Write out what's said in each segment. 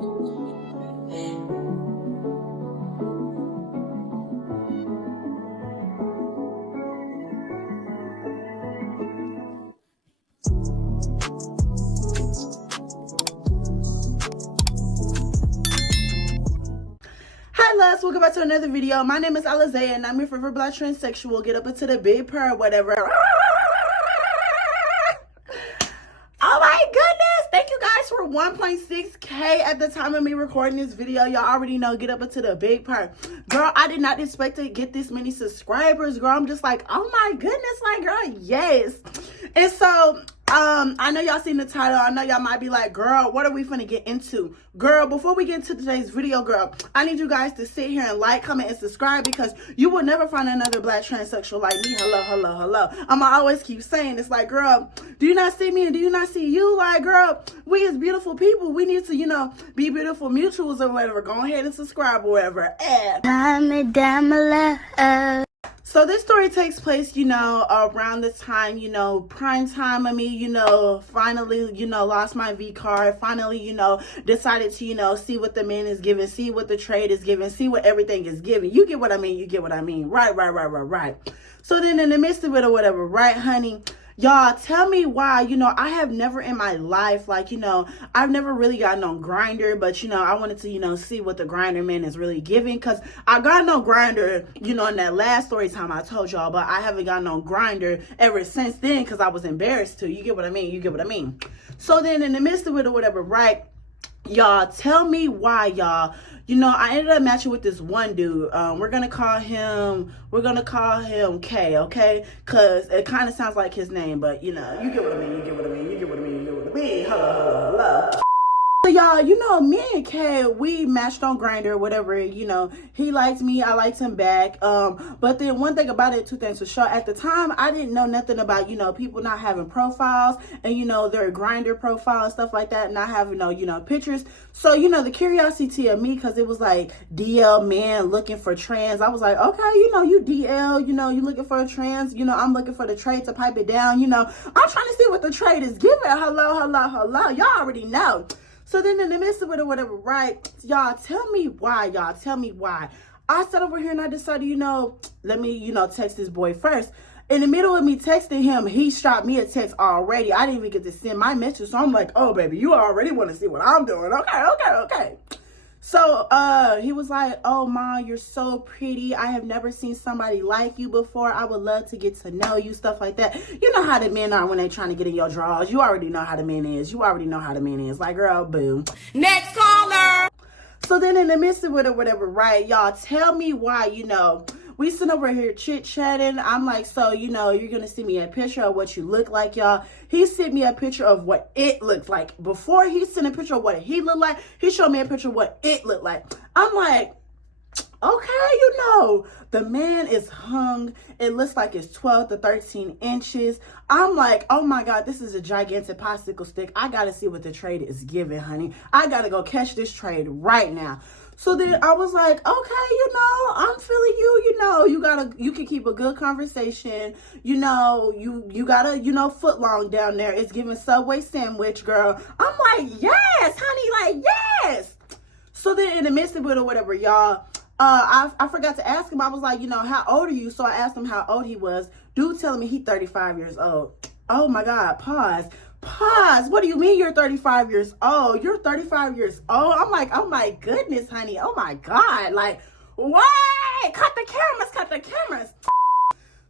Hi loves, welcome back to another video. My name is Alizé and I'm your favorite black transsexual. Get up into the big purr, whatever. Oh my goodness, thank you guys for 1.6K at the time of me recording this video. Y'all already know, get up into the big purr. Girl, I did not expect to get this many subscribers, girl. I'm just like, oh my goodness, like, girl, yes. And so I know y'all seen the title. I know y'all might be like, girl, what are we finna get into? Girl, before we get into today's video, girl, I need you guys to sit here and like, comment, and subscribe because you will never find another black transsexual like me. Hello, hello, hello. I'ma always keep saying it's like, girl, do you not see me and do you not see you? Like, girl, we as beautiful people, we need to, you know, be beautiful mutuals or whatever. Go ahead and subscribe or whatever. So this story takes place, you know, around the time, you know, prime time of me, you know, finally, you know, lost my V card, finally, you know, decided to, you know, see what the man is giving, see what the trade is giving, see what everything is giving. You get what I mean? You get what I mean? Right. So then in the midst of it or whatever, right, honey? Y'all, tell me why, you know, I have never in my life, like, you know, I've never really gotten on Grindr, but, you know, I wanted to, you know, see what the Grindr man is really giving, because I got on Grindr, you know, in that last story time I told y'all, but I haven't gotten on Grindr ever since then, because I was embarrassed to. You get what I mean? You get what I mean? So then in the midst of it or whatever, right, y'all, tell me why, y'all. You know, I ended up matching with this one dude. We're gonna call him K, okay? Cause it kind of sounds like his name, but you know, you get what I mean. Hello. So y'all, you know, me and Kay, we matched on Grindr, whatever, you know, he liked me, I liked him back. But then one thing about it, two things for sure. At the time, I didn't know nothing about, you know, people not having profiles and, you know, their Grindr profile and stuff like that, not having no, you know, pictures. So, you know, the curiosity of me, because it was like DL man looking for trans. I was like, okay, you know, you DL, you know, you looking for a trans, you know, I'm looking for the trade to pipe it down, you know, I'm trying to see what the trade is giving. Hello. Y'all already know. So then in the midst of it or whatever, right, y'all, tell me why, y'all. Tell me why. I sat over here and I decided, you know, let me, you know, text this boy first. In the middle of me texting him, he shot me a text already. I didn't even get to send my message. So I'm like, oh, baby, you already want to see what I'm doing. Okay. So he was like, oh, Ma, you're so pretty. I have never seen somebody like you before. I would love to get to know you, stuff like that. You know how the men are when they trying to get in your drawers. You already know how the man is. Like, girl, boo. Next caller. So then in the midst of it or whatever, right, y'all, tell me why, you know, we sit over here chit-chatting. I'm like, so, you know, you're going to see me a picture of what you look like, y'all. He sent me a picture of what it looked like. Before he sent a picture of what he looked like, he showed me a picture of what it looked like. I'm like, okay, you know, the man is hung. It looks like it's 12 to 13 inches. I'm like, oh my God, this is a gigantic popsicle stick. I got to see what the trade is giving, honey. I got to go catch this trade right now. So then I was like, okay, you know, I'm feeling you, you know, you can keep a good conversation. You know, you got a, you know, foot long down there. It's giving Subway sandwich, girl. I'm like, yes, honey, like, yes. So then in the midst of it or whatever, y'all, I forgot to ask him. I was like, you know, how old are you? So I asked him how old he was. Dude telling me he's 35 years old. Oh my God, pause. What do you mean you're 35 years old? You're 35 years old? I'm like, oh my goodness, honey. Oh my God. Like, wait, cut the cameras.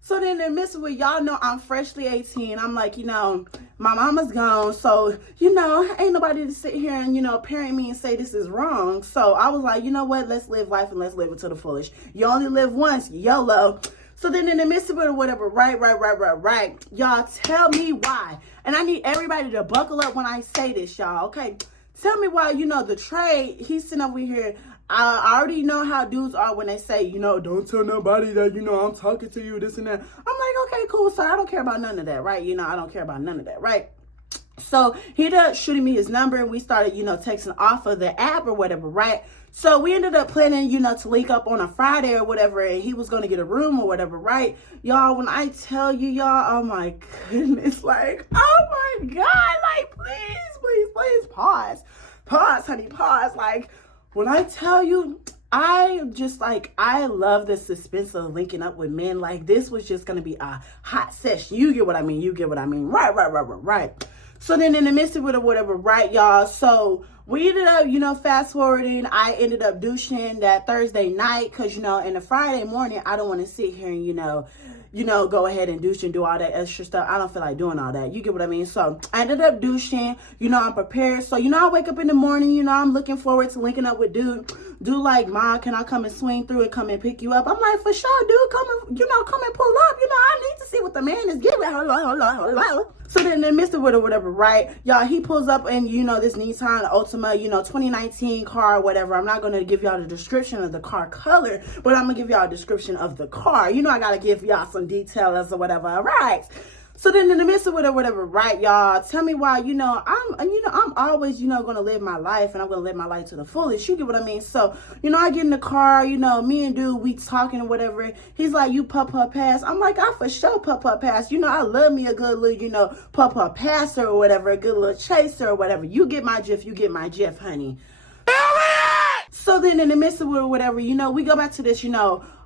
So then in the midst of it, y'all know I'm freshly 18. I'm like, you know, my mama's gone. So, you know, ain't nobody to sit here and, you know, parent me and say this is wrong. So I was like, you know what? Let's live life and let's live it to the fullest. You only live once, YOLO. So then in the midst of it or whatever, right. Y'all, tell me why. And I need everybody to buckle up when I say this, y'all, okay? Tell me why, you know, the trade, he's sitting over here. I already know how dudes are when they say, you know, don't tell nobody that, you know, I'm talking to you, this and that. I'm like, okay, cool, sir. I don't care about none of that, right? You know, I don't care about none of that, right? So he ended up shooting me his number and we started, you know, texting off of the app or whatever, right? So we ended up planning, you know, to link up on a Friday or whatever, and he was going to get a room or whatever, right? Y'all, when I tell you, y'all, oh my goodness, like, oh my God, like, please, pause. pause, honey, pause. Like, when I tell you, I just like, I love the suspense of linking up with men. Like, this was just gonna be a hot session. You get what I mean? You get what I mean? Right. So then in the midst of it or whatever, right, y'all? So we ended up, fast forwarding. I ended up douching that Thursday night because, in the Friday morning, I don't want to sit here and, go ahead and douche and do all that extra stuff. I don't feel like doing all that. You get what I mean? So I ended up douching. I'm prepared. So, I wake up in the morning, I'm looking forward to linking up with dude. Dude like, Ma, can I come and swing through and come and pick you up? I'm like, for sure, dude. Come and pull up. I need to see what the man is giving. Hello. So then in the midst of it or whatever, right? Y'all, he pulls up in, this Nissan Altima, 2019 car or whatever. I'm not going to give y'all the description of the car color, but I'm going to give y'all a description of the car. I got to give y'all some details or whatever. All right. So then in the midst of it or whatever, right, y'all, tell me why, I'm always, going to live my life, and I'm going to live my life to the fullest. You get what I mean? So, I get in the car, me and dude, we talking or whatever. He's like, you pup pass. I'm like, I for sure pup pass. I love me a good little, pup passer or whatever, a good little chaser or whatever. You get my GIF, honey. So then in the midst of it or whatever, we go back to this,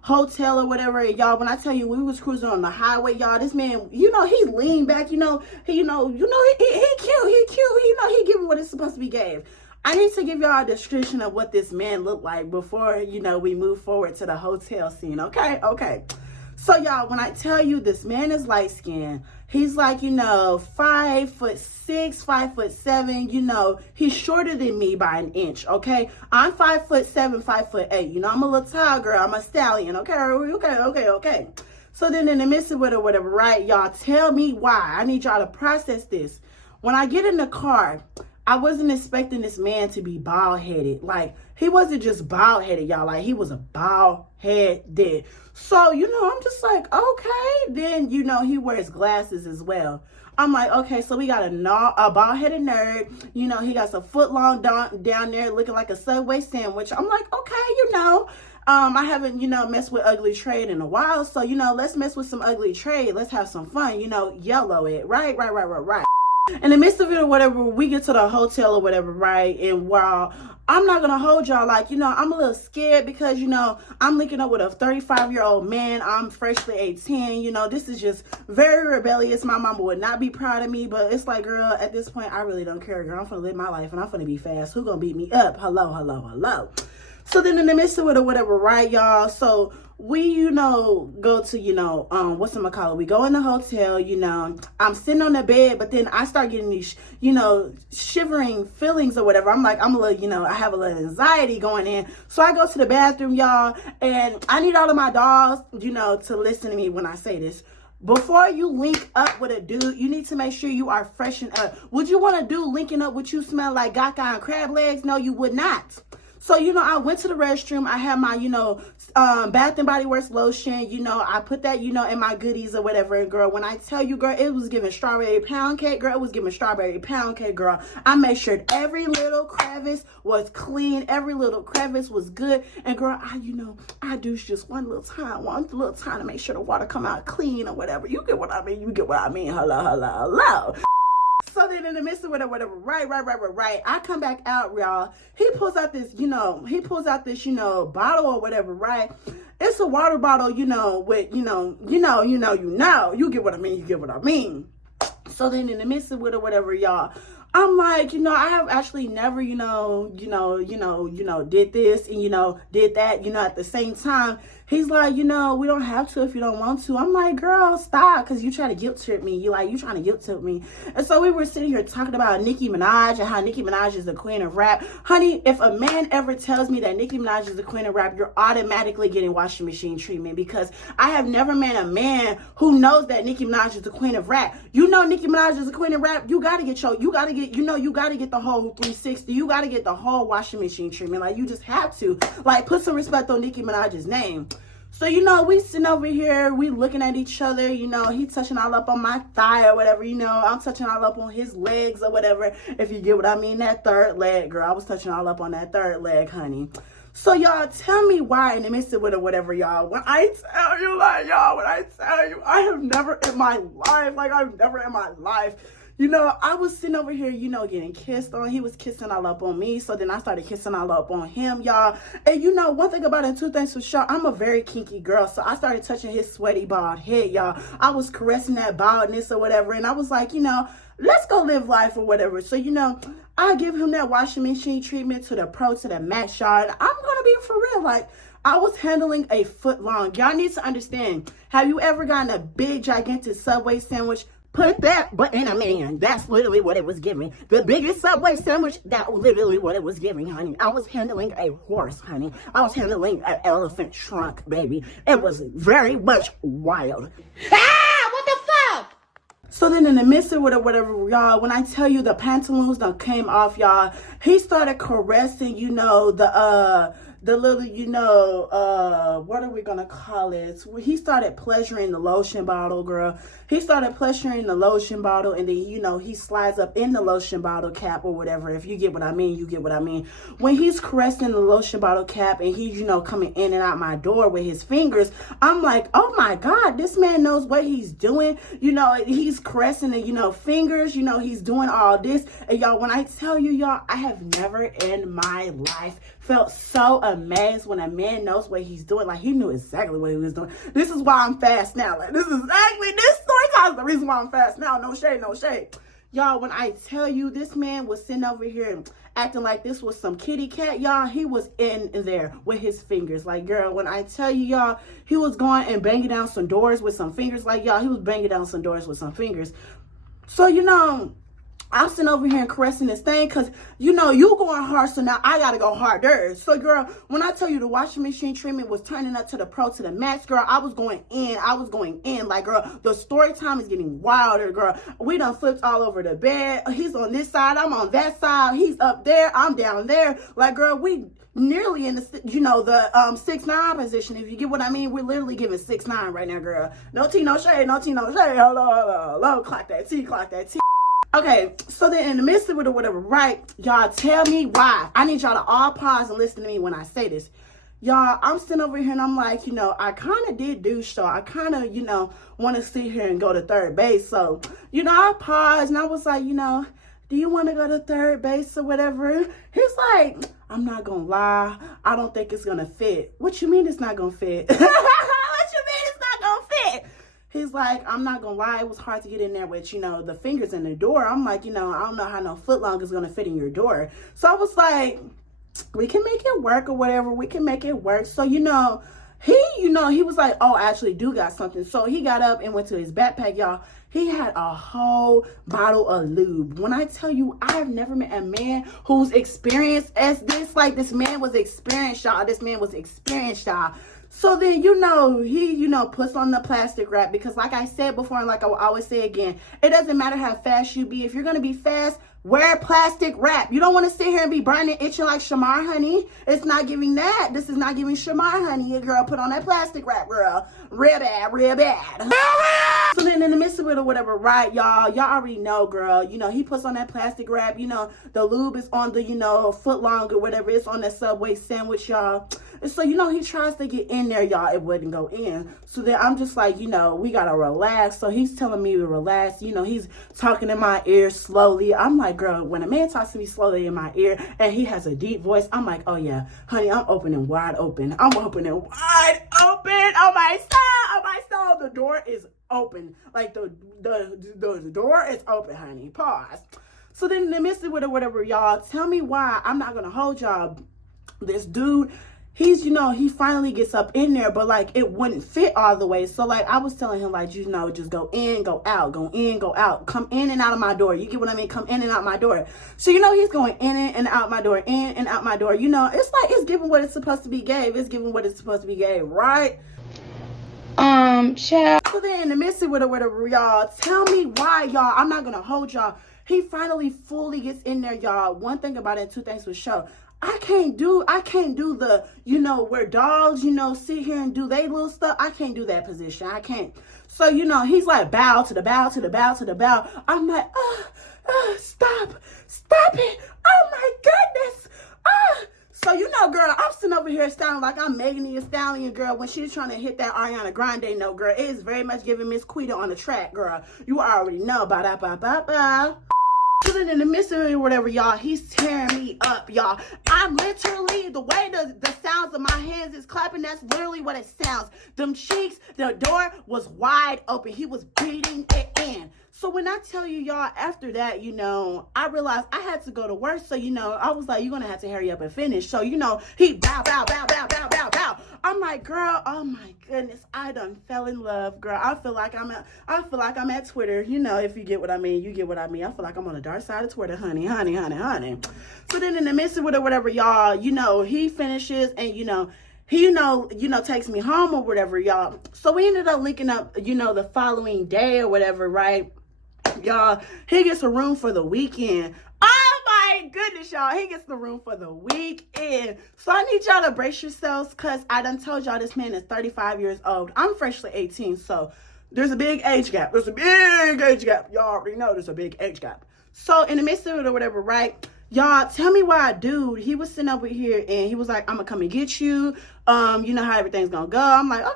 hotel or whatever, y'all. When I tell you, we was cruising on the highway, y'all, this man, he leaned back, he cute, he giving what it's supposed to be gave. I need to give y'all a description of what this man looked like before, we move forward to the hotel scene. Okay. So y'all, when I tell you this man is light skinned, he's like, 5'6", 5'7", he's shorter than me by an inch, okay? I'm 5'7", 5'8", I'm a little tall girl, I'm a stallion, okay. So then in the midst of it or whatever, right, y'all, tell me why. I need y'all to process this. When I get in the car, I wasn't expecting this man to be bald-headed. Like, he wasn't just bald-headed, y'all. Like, he was a bald-headed. So, I'm just like, okay. Then, he wears glasses as well. I'm like, okay, so we got a bald-headed nerd. He got some foot long down there looking like a Subway sandwich. I'm like, okay, I haven't, messed with ugly trade in a while. So, let's mess with some ugly trade. Let's have some fun, yellow it. Right. In the midst of it or whatever, we get to the hotel or whatever, right? And while I'm not going to hold y'all, like, I'm a little scared because, I'm linking up with a 35-year-old man. I'm freshly 18. This is just very rebellious. My mama would not be proud of me, but it's like, girl, at this point, I really don't care, girl. I'm going to live my life and I'm going to be fast. Who going to beat me up? Hello. So then in the midst of it or whatever, right, y'all? So we, go to, whatchamacallit? We go in the hotel, I'm sitting on the bed, but then I start getting these, shivering feelings or whatever. I'm like, I'm a little, I have a little anxiety going in. So I go to the bathroom, y'all, and I need all of my dogs, to listen to me when I say this. Before you link up with a dude, you need to make sure you are freshened up. Would you want to do linking up with you smell like gaga and crab legs? No, you would not. So, I went to the restroom. I had my, Bath and Body Works lotion. I put that, in my goodies or whatever. And girl, when I tell you, girl, it was giving strawberry pound cake. Girl, it was giving strawberry pound cake, girl. I made sure every little crevice was clean. Every little crevice was good. And girl, I douche just one little time to make sure the water come out clean or whatever. You get what I mean? Hello. So then in the midst of it or whatever, right. I come back out, y'all. He pulls out this, bottle or whatever, right? It's a water bottle, with, you get what I mean. So then in the midst of it or whatever, y'all, I'm like, I have actually never, did this and, did that, at the same time. He's like, we don't have to if you don't want to. I'm like, girl, stop, because you try to guilt trip me. You trying to guilt trip me. And so we were sitting here talking about Nicki Minaj and how Nicki Minaj is the queen of rap. Honey, if a man ever tells me that Nicki Minaj is the queen of rap, you're automatically getting washing machine treatment, because I have never met a man who knows that Nicki Minaj is the queen of rap. Nicki Minaj is the queen of rap. You got to get the whole 360. You got to get the whole washing machine treatment. Like, you just have to. Like, put some respect on Nicki Minaj's name. So, we sitting over here, we looking at each other, he touching all up on my thigh or whatever, I'm touching all up on his legs or whatever, if you get what I mean, that third leg, girl, I was touching all up on that third leg, honey. So, y'all, tell me why in the midst of it or whatever, y'all, when I tell you, I have never in my life, You know, I was sitting over here, you know, getting kissed on. He was kissing all up on me. So then I started kissing all up on him, y'all. And you know, one thing about it, two things for sure, I'm a very kinky girl. So I started touching his sweaty bald head, y'all. I was caressing that baldness or whatever. And I was like, you know, let's go live life or whatever. So, you know, I give him that washing machine treatment to the pro, to the max, y'all. And I'm going to be for real. Like, I was handling a foot long. Y'all need to understand. Have you ever gotten a big, gigantic Subway sandwich? Put that but in a man. That's literally what it was giving. The biggest Subway sandwich, that was literally what it was giving, honey. I was handling a horse, honey. I was handling an elephant trunk, baby. It was very much wild. Ah, what the fuck? So then in the midst of whatever, y'all, when I tell you the pantaloons done came off, y'all, he started caressing, you know, the little, you know, what are we gonna call it? He started pleasuring the lotion bottle, girl. He started pleasuring the lotion bottle, and then, you know, he slides up in the lotion bottle cap or whatever. If you get what I mean, you get what I mean. When he's caressing the lotion bottle cap and he's, you know, coming in and out my door with his fingers, I'm like, oh my God, this man knows what he's doing. You know, he's caressing the, you know, fingers, you know, he's doing all this. And y'all, when I tell you, y'all, I have never in my life felt so amazed when a man knows what he's doing. Like, he knew exactly what he was doing. This is why I'm fast now. Like, this is exactly, this story time is the reason why I'm fast now. No shade, no shade. Y'all, when I tell you this man was sitting over here acting like this was some kitty cat, y'all, he was in there with his fingers. Like, girl, when I tell you, y'all, he was going and banging down some doors with some fingers. Like, y'all, he was banging down some doors with some fingers. So, you know, I'm sitting over here and caressing this thing because, you know, you going hard, so now I got to go harder. So, girl, when I tell you the washing machine treatment was turning up to the pro, to the max, girl, I was going in. I was going in. Like, girl, the story time is getting wilder, girl. We done flipped all over the bed. He's on this side. I'm on that side. He's up there. I'm down there. Like, girl, we nearly in the, you know, the 6'9" position, if you get what I mean. We're literally giving 6'9" right now, girl. No tea, no shade, no tea, no shade. Hello, hello, hello. Clock that tea, clock that tea. Okay, so then in the midst of it or whatever, right, y'all tell me why. I need y'all to all pause and listen to me when I say this. Y'all, I'm sitting over here and I'm like, you know, I kind of did douche, so I kind of, you know, want to sit here and go to third base. So, you know, I paused and I was like, you know, do you want to go to third base or whatever? He's like, I'm not going to lie. I don't think it's going to fit. What you mean it's not going to fit? What you mean it's not going to fit? He's like, I'm not going to lie. It was hard to get in there with, you know, the fingers in the door. I'm like, you know, I don't know how no footlong is going to fit in your door. So I was like, we can make it work or whatever. We can make it work. So, you know, he was like, oh, I actually do got something. So he got up and went to his backpack, y'all. He had a whole bottle of lube. When I tell you, I have never met a man who's experienced as this. Like, this man was experienced, y'all. This man was experienced, y'all. So then, you know, he, you know, puts on the plastic wrap because, like I said before, and like I will always say again, it doesn't matter how fast you be. If you're going to be fast, wear plastic wrap. You don't want to sit here and be burning, itching like Shamar Honey. It's not giving that. This is not giving Shamar Honey. Girl, put on that plastic wrap, girl. Real bad, real bad. So then in the midst of it or whatever, right, y'all already know, girl, you know, he puts on that plastic wrap, you know, the lube is on the, you know, foot long or whatever, it's on that Subway sandwich, y'all. And so, you know, he tries to get in there, y'all, it wouldn't go in. So then I'm just like, you know, we gotta relax. So he's telling me to relax, you know, he's talking in my ear slowly. I'm like, girl, when a man talks to me slowly in my ear and he has a deep voice, I'm like, oh yeah, honey, I'm opening wide open. I'm opening wide open. Oh my soul, the door is open. Like the door is open, honey. Pause. So then in the midst of it or whatever, y'all, tell me why I'm not gonna hold y'all. This dude, he's, you know, he finally gets up in there, but like it wouldn't fit all the way. So like I was telling him, like, you know, just go in, go out, go in, go out, come in and out of my door. You get what I mean? Come in and out my door. So, you know, he's going in and out my door, in and out my door. You know, it's like it's giving what it's supposed to be gave. It's giving what it's supposed to be gave, right? Child. So then in the midst of it or whatever, y'all, tell me why, y'all. I'm not gonna hold y'all. He finally fully gets in there, y'all. One thing about it, two things for sure. I can't do the, you know, where dogs, you know, sit here and do they little stuff. I can't do that position. I can't. So, you know, he's like bow to the bow to the bow to the bow. I'm like, stop it. Oh my goodness. So, So, you know, girl, I'm sitting over here sounding like I'm Megan Thee Stallion, girl, when she's trying to hit that Ariana Grande note, girl. It is very much giving Miss Quita on the track, girl. You already know. Ba-da-ba-ba-ba. Putting in the midst of it or whatever, y'all, he's tearing me up, y'all. I'm literally, the way the sounds of my hands is clapping, that's literally what it sounds. Them cheeks, the door was wide open. He was beating it in. So when I tell you, y'all, after that, you know, I realized I had to go to work. So, you know, I was like, you're going to have to hurry up and finish. So, you know, he bow, bow, bow, bow, bow, bow, bow. I'm like, girl, oh my goodness, I done fell in love, girl. I feel like I'm at Twitter. You know, if you get what I mean, you get what I mean. I feel like I'm on the dark side of Twitter, honey. So then in the midst of it or whatever, y'all, you know, he finishes and, you know, he, takes me home or whatever, y'all. So we ended up linking up, you know, the following day or whatever, right? Y'all, he gets a room for the weekend. Oh my goodness, y'all. He gets the room for the weekend. So I need y'all to brace yourselves because I done told y'all this man is 35 years old. I'm freshly 18, so there's a big age gap. Y'all already know there's a big age gap. So in the midst of it or whatever, right? Y'all, tell me why, dude, he was sitting over here and he was like, I'm gonna come and get you. You know how everything's gonna go. I'm like, okay,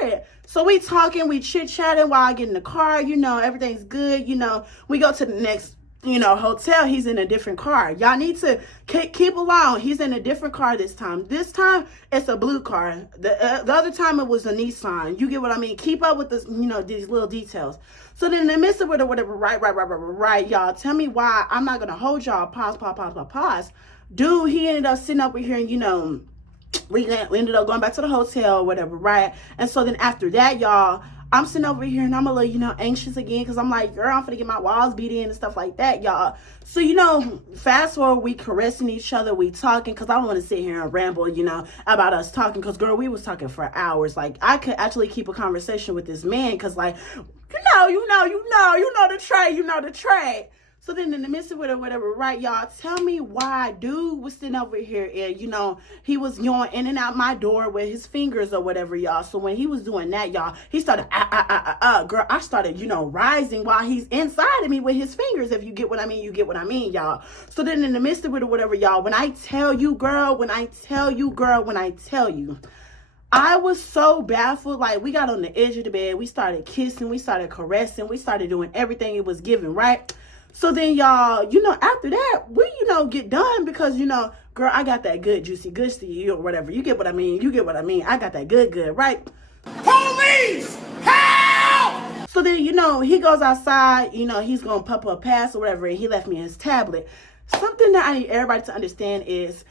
period. So we talking, we chit-chatting while I get in the car, you know, everything's good, you know. We go to the next, you know, hotel. He's in a different car. Y'all need to keep along. He's in a different car this time. This time, it's a blue car. The other time, it was a Nissan. You get what I mean? Keep up with this, you know, these little details. So then in the midst of it or whatever, right, y'all, tell me why I'm not going to hold y'all. Pause. Dude, he ended up sitting up here and, you know, we ended up going back to the hotel or whatever, right? And so then after that, y'all, I'm sitting over here and I'm a little, you know, anxious again because I'm like, girl, I'm finna get my walls beat in and stuff like that, y'all. So, you know, fast forward, we caressing each other, we talking because I don't want to sit here and ramble, you know, about us talking because, girl, we was talking for hours. Like, I could actually keep a conversation with this man because, like, you know the trade. So then in the midst of it or whatever, right, y'all, tell me why dude was sitting over here and, you know, he was going in and out my door with his fingers or whatever, y'all. So when he was doing that, y'all, he started, girl, I started, you know, rising while he's inside of me with his fingers. If you get what I mean, you get what I mean, y'all. So then in the midst of it or whatever, y'all, when I tell you, I was so baffled. Like, we got on the edge of the bed. We started kissing. We started caressing. We started doing everything it was given, right? So then, y'all, you know, after that, we, you know, get done because, you know, girl, I got that good, juicy goods to you or whatever. You get what I mean? I got that good, right? Police! Help! So then, you know, he goes outside, you know, he's going to pop up pass or whatever, and he left me his tablet. Something that I need everybody to understand is,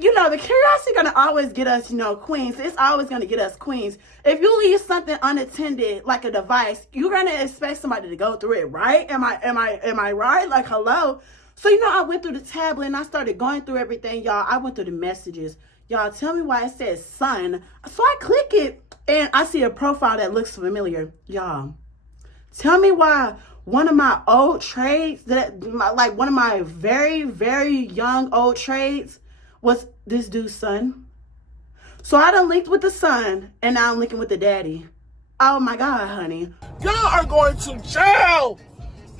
you know, the curiosity gonna always get us, you know, queens. It's always gonna get us queens. If you leave something unattended, like a device, you're gonna expect somebody to go through it, right? Am I right? Like, hello? So, you know, I went through the tablet and I started going through everything, y'all. I went through the messages. Y'all, tell me why it says son. So I click it and I see a profile that looks familiar. Y'all, tell me why one of my old trades, one of my very, very young old trades, was this dude's son. So I done linked with the son, and now I'm linking with the daddy. Oh my God, honey. Y'all are going to jail!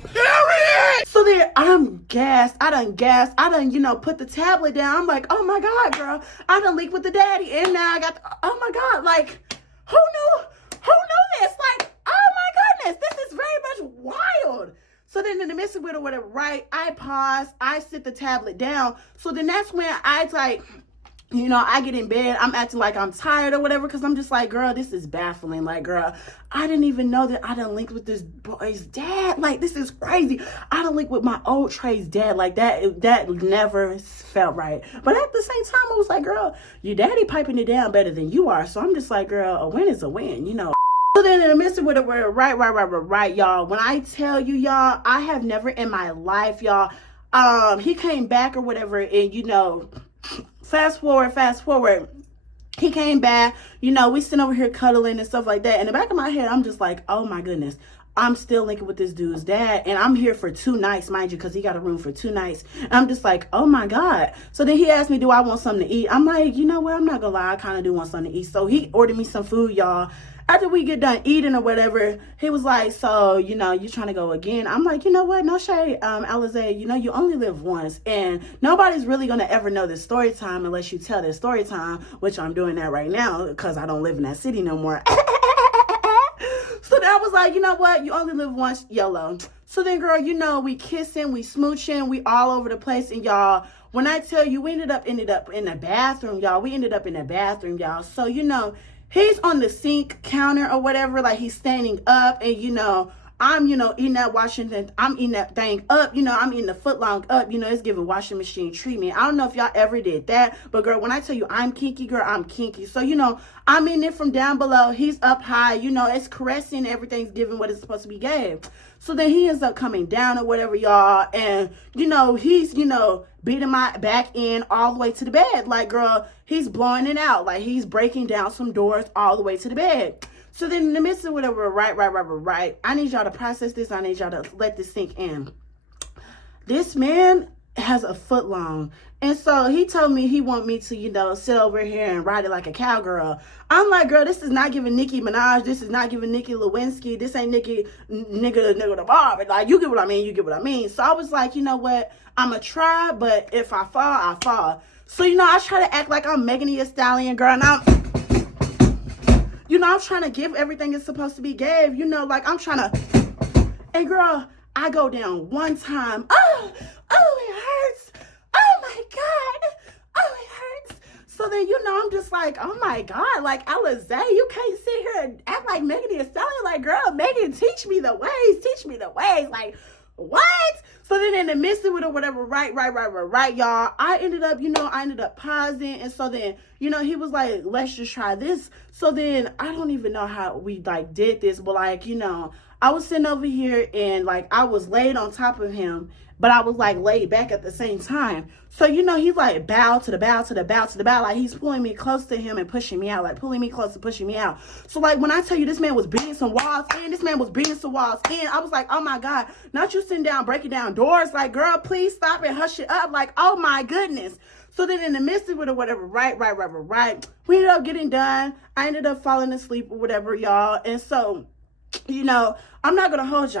Period! So then I'm gassed. I done, you know, put the tablet down. I'm like, oh my God, girl. I done linked with the daddy, and now I got, oh my God, like, who knew this? Like, oh my goodness, this is very much wild. So then in the midst of it or whatever, right, I pause, I sit the tablet down. So then that's when I, like, you know, I get in bed, I'm acting like I'm tired or whatever, because I'm just like, girl, this is baffling. Like, girl, I didn't even know that I done linked with this boy's dad. Like, this is crazy. I done linked with my old Trey's dad. Like, that never felt right. But at the same time, I was like, girl, your daddy piping it down better than you are. So I'm just like, girl, a win is a win, you know. So then in the midst of it, right, y'all. When I tell you, y'all, I have never in my life, y'all, he came back or whatever, and, you know, fast forward, he came back, you know, we sitting over here cuddling and stuff like that. In the back of my head, I'm just like, oh my goodness, I'm still linking with this dude's dad, and I'm here for 2 nights, mind you, because he got a room for 2 nights. And I'm just like, oh my God. So then he asked me, do I want something to eat? I'm like, you know what, I'm not gonna lie, I kind of do want something to eat. So he ordered me some food, y'all. after we get done eating or whatever, he was like, so, you know, you trying to go again? I'm like, you know what? No shade, Alizé, you know, you only live once, and nobody's really going to ever know this story time unless you tell this story time, which I'm doing that right now because I don't live in that city no more. So then I was like, you know what? You only live once, YOLO. So then, girl, you know, we kissing, we smooching, we all over the place, and y'all, when I tell you, we ended up in the bathroom, y'all. We ended up in the bathroom, y'all. So, you know, he's on the sink counter or whatever, like he's standing up, and, you know, I'm, you know, eating that Washington, I'm eating that thing up, you know, I'm eating the foot long up, you know, it's giving washing machine treatment. I don't know if y'all ever did that, but girl, when I tell you I'm kinky, girl, I'm kinky. So, you know, I'm in it from down below, he's up high, you know, it's caressing, everything's giving what it's supposed to be gave. So then he ends up coming down or whatever, y'all, and, you know, he's, you know, beating my back in all the way to the bed. Like, girl, he's blowing it out, like he's breaking down some doors all the way to the bed. So then in the midst of whatever, right, I need y'all to process this. I need y'all to let this sink in. This man has a foot long. And so he told me he want me to, you know, sit over here and ride it like a cowgirl. I'm like, girl, this is not giving Nicki Minaj. This is not giving Nicki Lewinsky. This ain't nigga the bar. But like, you get what I mean. You get what I mean. So I was like, you know what? I'm going to try. But if I fall, I fall. So, you know, I try to act like I'm Megan Thee Stallion, girl. And you know, I'm trying to give everything it's supposed to be gave. You know, like I'm trying to. And girl, I go down one time. Oh, it hurts. Oh my God. Oh, it hurts. So then, you know, I'm just like, oh my God, like Alizé, you can't sit here and act like Megan Thee Stallion. Like, girl, Megan, teach me the ways. Teach me the ways. Like, what? So then in the midst of it or whatever, right, y'all, I ended up pausing. And so then, you know, he was like, let's just try this. So then I don't even know how we like did this, but like, you know, I was sitting over here and like I was laid on top of him, but I was like laid back at the same time. So, you know, he's like bow to the bow to the bow to the bow. Like he's pulling me close to him and pushing me out, like pulling me close and pushing me out. So like when I tell you this man was beating some walls in, I was like, oh my God, not you sitting down, breaking down doors. Like, girl, please stop and hush it up. Like, oh my goodness. So then in the midst of it or whatever, right, we ended up getting done. I ended up falling asleep or whatever, y'all. And so, you know, I'm not going to hold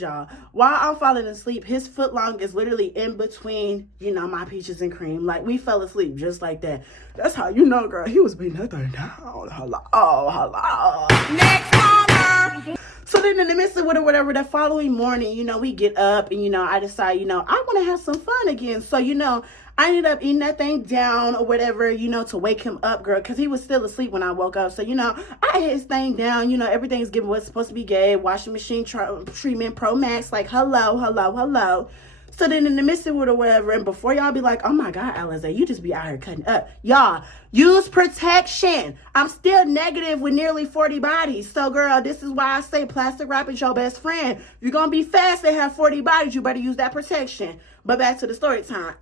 y'all. While I'm falling asleep, his foot long is literally in between, you know, my peaches and cream. Like, we fell asleep just like that. That's how you know, girl. He was beating that thing down. Hello. Next caller. So then in the midst of it or whatever, the following morning, you know, we get up and, you know, I decide, you know, I want to have some fun again. So, you know, I ended up eating that thing down or whatever, you know, to wake him up, girl, because he was still asleep when I woke up. So, you know, I ate his thing down. You know, everything's given what's supposed to be gave. Washing machine treatment, Pro Max, like, hello. So then in the midst of it or whatever, and before y'all be like, oh my God, Alizé, you just be out here cutting up. Y'all, use protection. I'm still negative with nearly 40 bodies. So, girl, this is why I say plastic wrap is your best friend. If you're going to be fast and have 40 bodies, you better use that protection. But back to the story time.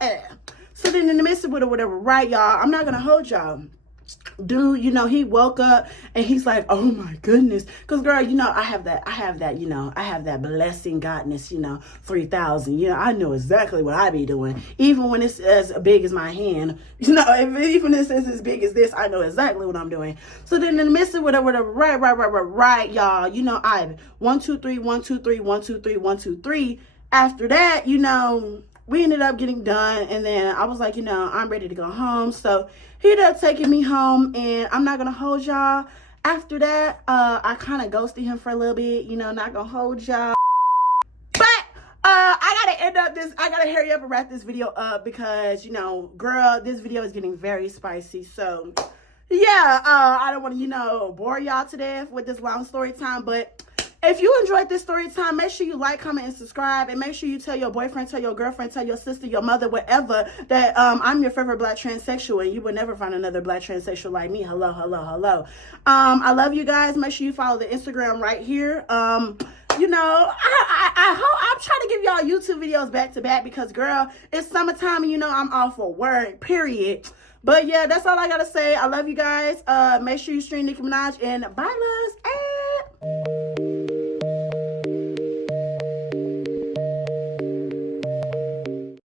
So then in the midst of it or whatever, right, y'all, I'm not going to hold y'all. Dude, you know, he woke up and he's like, oh my goodness. Because, girl, you know, I have that blessing godness, you know, 3,000. You know, I know exactly what I be doing. Even when it's as big as my hand, you know, even if it's as big as this, I know exactly what I'm doing. So then in the midst of whatever, right, y'all, you know, I 1, 2, 3, 1, 2, 3, 1, 2, 3, 1, 2, 3. After that, you know, we ended up getting done, and then I was like, you know, I'm ready to go home. So he ended up taking me home, and I'm not gonna hold y'all. After that, I kind of ghosted him for a little bit, you know, not gonna hold y'all. But I gotta hurry up and wrap this video up because, you know, girl, this video is getting very spicy. So yeah, I don't want to, you know, bore y'all to death with this long story time, but if you enjoyed this story time, make sure you like, comment, and subscribe. And make sure you tell your boyfriend, tell your girlfriend, tell your sister, your mother, whatever, that I'm your favorite black transsexual. And you will never find another black transsexual like me. Hello. I love you guys. Make sure you follow the Instagram right here. You know, I hope I'm trying to give y'all YouTube videos back to back because, girl, it's summertime and, you know, I'm off for work, period. But, yeah, that's all I got to say. I love you guys. Make sure you stream Nicki Minaj. And bye, loves.